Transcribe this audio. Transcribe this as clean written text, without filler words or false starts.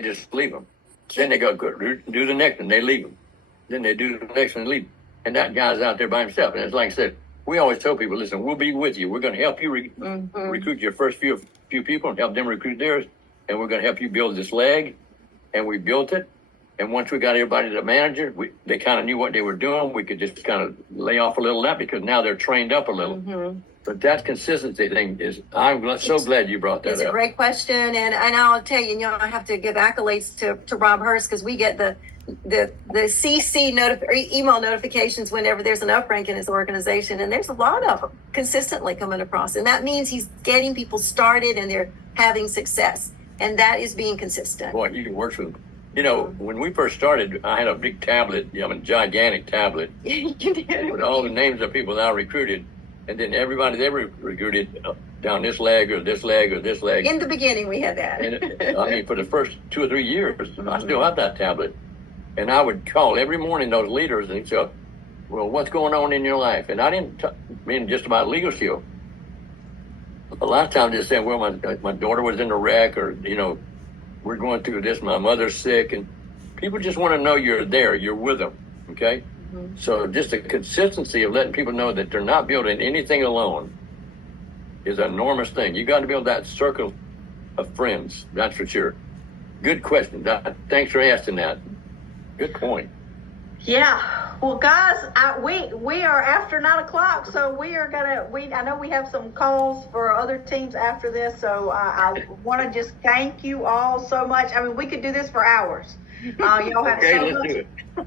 just leave them. Then they go do the next one, they leave them. Then they do the next one and leave them. And that guy's out there by himself. And it's like I said, we always tell people, listen, we'll be with you. We're going to help you recruit your first few people and help them recruit theirs. And we're going to help you build this leg. And we built it. And once we got everybody to the manager, they kind of knew what they were doing. We could just kind of lay off a little of that because now they're trained up a little. But that consistency thing is, I'm so glad you brought that up. It's a great question. And I'll tell you, I have to give accolades to Rob Hurst because we get the CC email notifications whenever there's an up rank in his organization. And there's a lot of them consistently coming across. And that means he's getting people started and they're having success. And that is being consistent. Boy, you can work with them. When we first started, I had a big tablet, a gigantic tablet. You did. With all the names of people that I recruited. And then everybody they recruited down this leg or this leg or this leg. In the beginning, we had that. And for the first 2 or 3 years, I still have that tablet. And I would call every morning those leaders and say, well, what's going on in your life? And I didn't mean just about legalshield. A lot of times they say, well, my daughter was in a wreck or, we're going through this, my mother's sick. And people just want to know you're there, you're with them, okay? So just the consistency of letting people know that they're not building anything alone is an enormous thing. You got to build that circle of friends, that's for sure. Good question. Thanks for asking that. Good point. Yeah. Well, guys, we are after 9 o'clock, so we are I know we have some calls for other teams after this, so I want to just thank you all so much. I mean, we could do this for hours. Y'all have Okay, so let's much. do it.